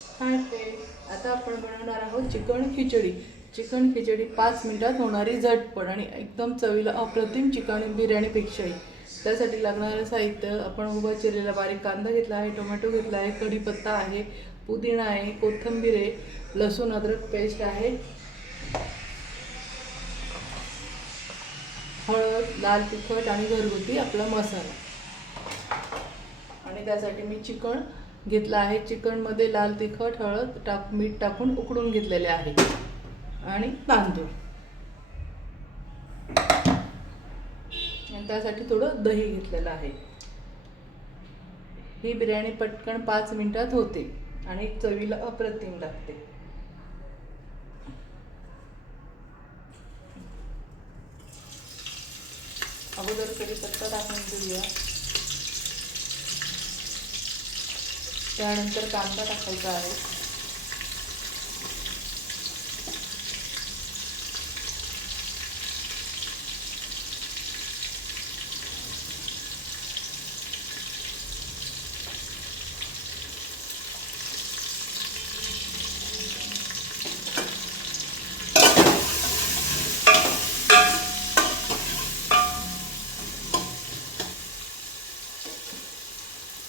Hi friend, आता आपण बनवणार आहोत चिकन खिचडी. चिकन खिचडी 5 मिनिटात होणारी झटपट आणि एकदम चवीला अप्रतिम चिकन बिर्याणीपेक्षाही. त्यासाठी लागणारं साहित्य: आपण उभा चिरलेला बारीक कांदा घेतला आहे, टोमॅटो घेतला आहे, कढीपत्ता आहे, पुदिना आहे, कोथिंबीर आहे, लसूण अद्रक पेस्ट आहे, हळद, लाल तिखट आणि घरगुती आपला मसाला. आणि त्यासाठी मी चिकन घेतला आहे. चिकनमध्ये लाल तिखट, हळद मीठ टाकून उकडून घेतलेले आहे आणि तांदूळ. आणि त्यासाठी थोडं दही घेतलेलं आहे. ही बिर्याणी पटकन 5 मिनिटात होते आणि चवीला अप्रतिम लागते. अगोदर कढीपत्ता टाकून घेऊया, त्यानंतर कांदा टाकायचा आहे.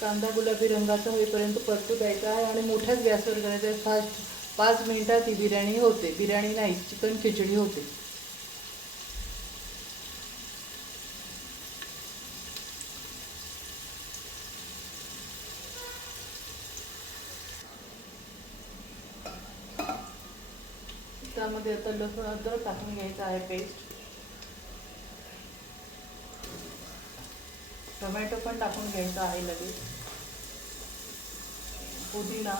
कांदा गुलाबी रंगाचा होईपर्यंत परतू द्यायचा आहे आणि मोठ्याच गॅसवर करायचं आहे. फास्ट 5 मिनिटात ही बिर्याणी होते. बिर्याणी नाही, चिकन खिचडी होते. त्यामध्ये आता लसूण अद्रक टाकून घ्यायचा आहे पेस्ट. टोमॅटो पण टाकून घ्यायचा आहे लगेच. पुदिना,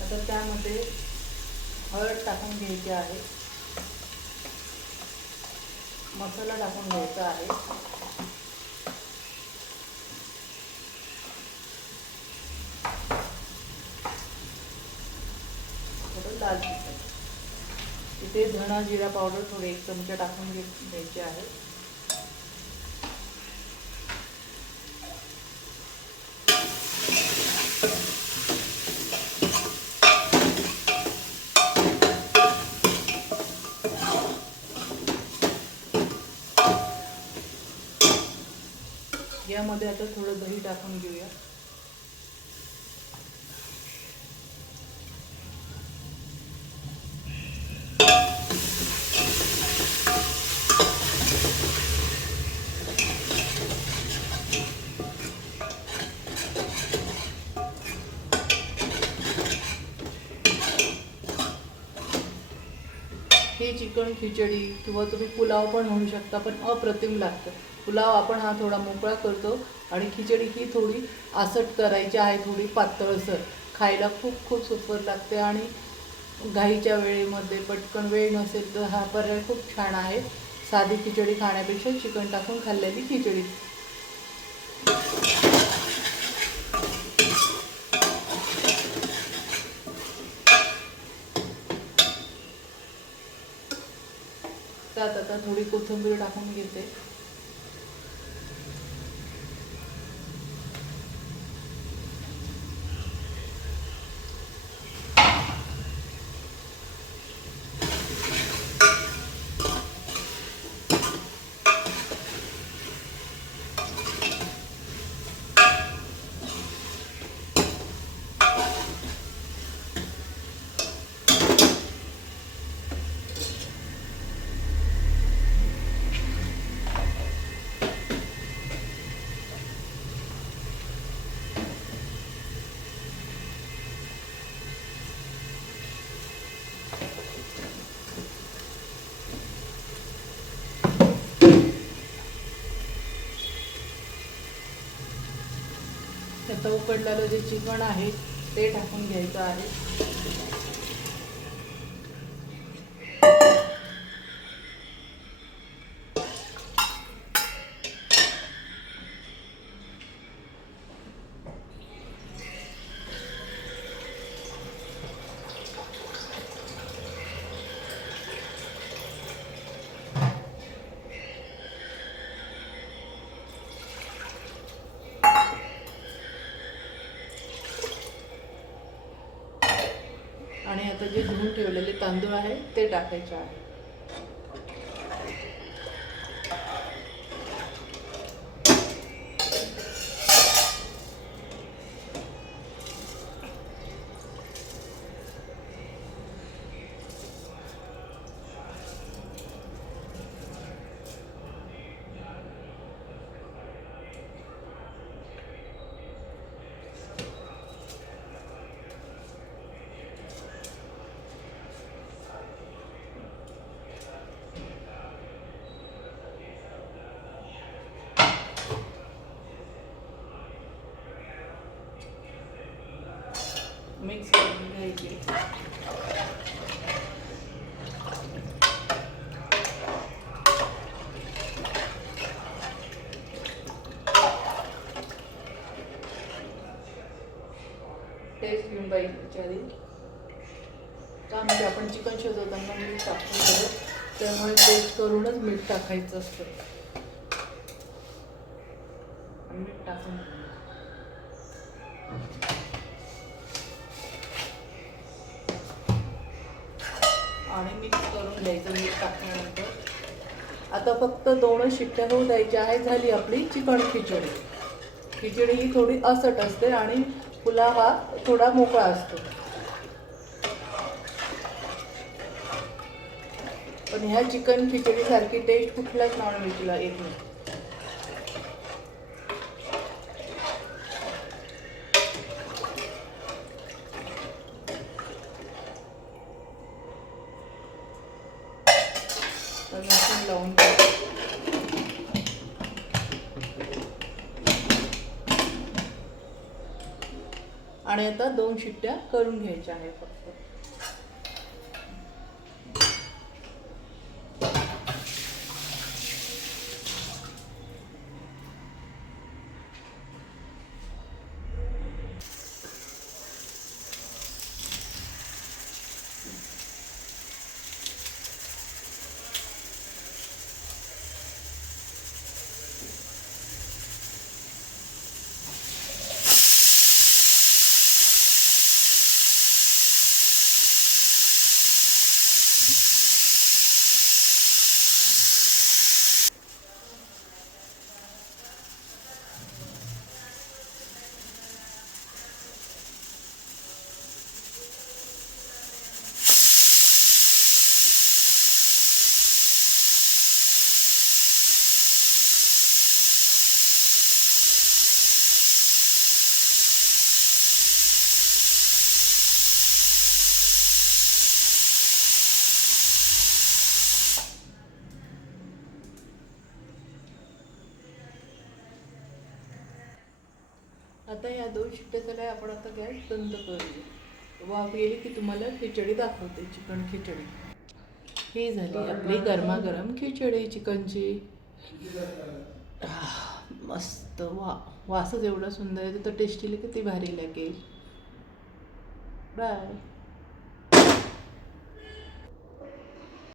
आता त्यामध्ये हळद टाकून घ्यायची आहे, मसाला टाकून घ्यायचा आहे, थोडं लाल तिखट. इथे धणा जिरा पावडर थोडे 1 चमचा टाकून घ्यायचे आहे. यामध्ये आता थोडं दही टाकून घेऊया. हे चिकन खिचडी किंवा तुम्ही पुलाव पण म्हणू शकता, पण अप्रतिम लागतं. पुलाव आपण हा थोडा मोकळा करतो आणि खिचडी ही थोडी आसट करायची आहे, थोडी पातळसर. खायला खूप खूप सुपर लागते आणि घाईच्या वेळेमध्ये पटकन वेळ नसेल तर हा पर्याय खूप छान आहे. साधी खिचडी खाण्यापेक्षा चिकन टाकून खाल्लेली खिचडी. त्यात आता थोडी कोथिंबीर टाकून घेते. आता उकडलेलं जे चिकन आहे ते टाकून घ्यायचं आहे. तांदूळ आहे ते टाकायचे आहे. मिक्स करून घ्यायची. टेस्ट घेऊन पाहिजे आधी का म्हणजे आपण चिकन शिजवताना मीठ टाकून दिलं, त्यामुळे टेस्ट करूनच मीठ टाकायचं असतं. मीठ टाकून आणि मिक्स करून घ्यायचं मीठ टाकल्यानंतर. आता फक्त 2 शिट्ट्या होऊ द्यायच्या आहे. झाली आपली चिकन खिचडी. खिचडी ही थोडी असट असते आणि पुलाव हा थोडा मोकळा असतो. पण ह्या चिकन खिचडीसारखी टेस्ट कुठल्याच नॉनव्हेजला येत नाही. लसूण लावून आणि आता 2 शिट्ट्या करून घ्यायच्या आहे फक्त. आता या 2 शिट्ट्या झाल्या. आपण आता गॅस बंद करूया. वाफ गेली की तुम्हाला खिचडी दाखवते, चिकन खिचडी. ही झाली आपली गरमागरम खिचडी चिकनची. मस्त वासच एवढा सुंदर आहे, तर टेस्टीला किती भारी लागेल. बाय.